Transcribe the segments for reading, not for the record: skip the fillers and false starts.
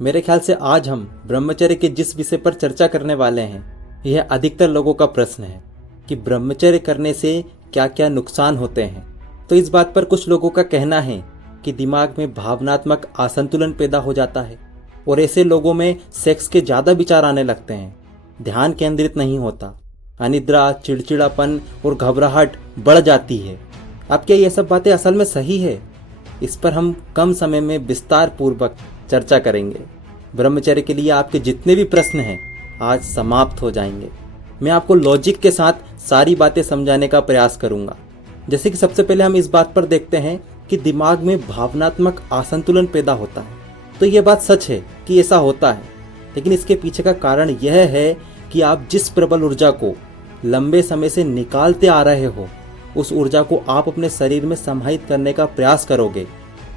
मेरे ख्याल से आज हम ब्रह्मचर्य के जिस विषय पर चर्चा करने वाले हैं, यह अधिकतर लोगों का प्रश्न है कि ब्रह्मचर्य करने से क्या क्या नुकसान होते हैं। तो इस बात पर कुछ लोगों का कहना है कि दिमाग में भावनात्मक असंतुलन पैदा हो जाता है और ऐसे लोगों में सेक्स के ज़्यादा विचार आने लगते हैं, ध्यान केंद्रित नहीं होता, अनिद्रा, चिड़चिड़ापन और घबराहट बढ़ जाती है। अब क्या ये सब बातें असल में सही है? इस पर हम कम समय में विस्तार पूर्वक चर्चा करेंगे। ब्रह्मचर्य के लिए आपके जितने भी प्रश्न हैं आज समाप्त हो जाएंगे। मैं आपको लॉजिक के साथ सारी बातें समझाने का प्रयास करूंगा। जैसे कि सबसे पहले हम इस बात पर देखते हैं कि दिमाग में भावनात्मक असंतुलन पैदा होता है। तो यह बात सच है कि ऐसा होता है, लेकिन इसके पीछे का कारण यह है कि आप जिस प्रबल ऊर्जा को लंबे समय से निकालते आ रहे हो, उस ऊर्जा को आप अपने शरीर में समाहित करने का प्रयास करोगे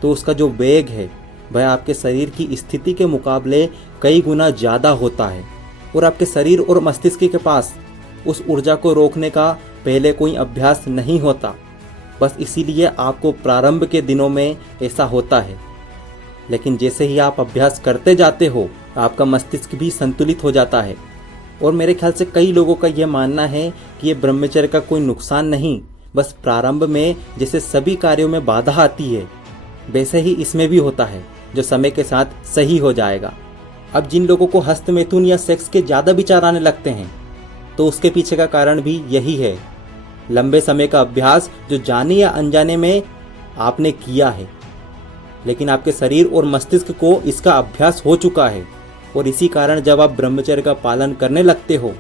तो उसका जो वेग है वह आपके शरीर की स्थिति के मुकाबले कई गुना ज़्यादा होता है और आपके शरीर और मस्तिष्क के पास उस ऊर्जा को रोकने का पहले कोई अभ्यास नहीं होता। बस इसीलिए आपको प्रारंभ के दिनों में ऐसा होता है, लेकिन जैसे ही आप अभ्यास करते जाते हो आपका मस्तिष्क भी संतुलित हो जाता है। और मेरे ख्याल से कई लोगों का यह मानना है कि ये ब्रह्मचर्य का कोई नुकसान नहीं, बस प्रारंभ में जैसे सभी कार्यों में बाधा आती है वैसे ही इसमें भी होता है, जो समय के साथ सही हो जाएगा। अब जिन लोगों को हस्तमैथुन या सेक्स के ज़्यादा विचार आने लगते हैं तो उसके पीछे का कारण भी यही है, लंबे समय का अभ्यास जो जाने या अनजाने में आपने किया है, लेकिन आपके शरीर और मस्तिष्क को इसका अभ्यास हो चुका है। और इसी कारण जब आप ब्रह्मचर्य का पालन करने लगते हो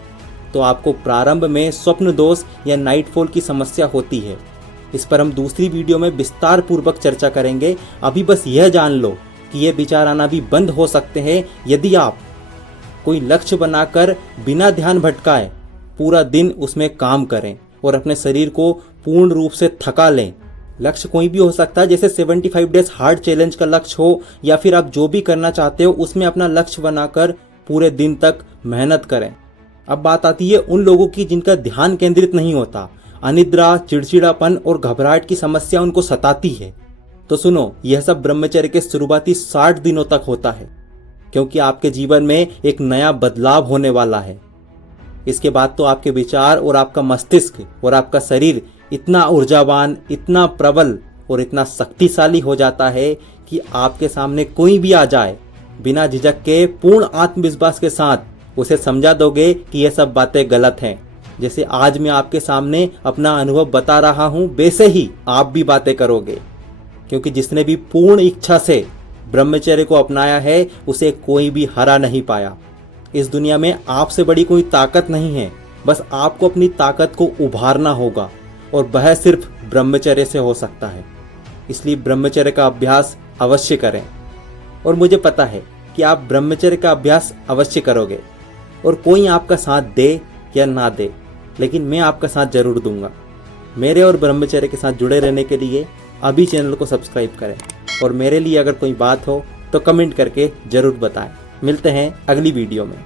तो आपको प्रारंभ में स्वप्न दोष या नाइटफॉल की समस्या होती है। इस पर हम दूसरी वीडियो में विस्तार पूर्वक चर्चा करेंगे। अभी बस यह जान लो कि ये विचार आना भी बंद हो सकते हैं यदि आप कोई लक्ष्य बनाकर बिना ध्यान भटकाए पूरा दिन उसमें काम करें और अपने शरीर को पूर्ण रूप से थका लें। लक्ष्य कोई भी हो सकता है, जैसे 75 डेज हार्ड चैलेंज का लक्ष्य हो या फिर आप जो भी करना चाहते हो उसमें अपना लक्ष्य बनाकर पूरे दिन तक मेहनत करें। अब बात आती है उन लोगों की जिनका ध्यान केंद्रित नहीं होता, अनिद्रा, चिड़चिड़ापन और घबराहट की समस्या उनको सताती है। तो सुनो, यह सब ब्रह्मचर्य के शुरुआती 60 दिनों तक होता है, क्योंकि आपके जीवन में एक नया बदलाव होने वाला है। इसके बाद तो आपके विचार और आपका मस्तिष्क और आपका शरीर इतना ऊर्जावान, इतना प्रबल और इतना शक्तिशाली हो जाता है कि आपके सामने कोई भी आ जाए, बिना झिझक के पूर्ण आत्मविश्वास के साथ उसे समझा दोगे कि यह सब बातें गलत हैं। जैसे आज मैं आपके सामने अपना अनुभव बता रहा हूं, वैसे ही आप भी बातें करोगे, क्योंकि जिसने भी पूर्ण इच्छा से ब्रह्मचर्य को अपनाया है उसे कोई भी हरा नहीं पाया। इस दुनिया में आपसे बड़ी कोई ताकत नहीं है, बस आपको अपनी ताकत को उभारना होगा और वह सिर्फ ब्रह्मचर्य से हो सकता है। इसलिए ब्रह्मचर्य का अभ्यास अवश्य करें और मुझे पता है कि आप ब्रह्मचर्य का अभ्यास अवश्य करोगे। और कोई आपका साथ दे या ना दे, लेकिन मैं आपका साथ जरूर दूंगा। मेरे और ब्रह्मचर्य के साथ जुड़े रहने के लिए अभी चैनल को सब्सक्राइब करें और मेरे लिए अगर कोई बात हो तो कमेंट करके जरूर बताएं। मिलते हैं अगली वीडियो में।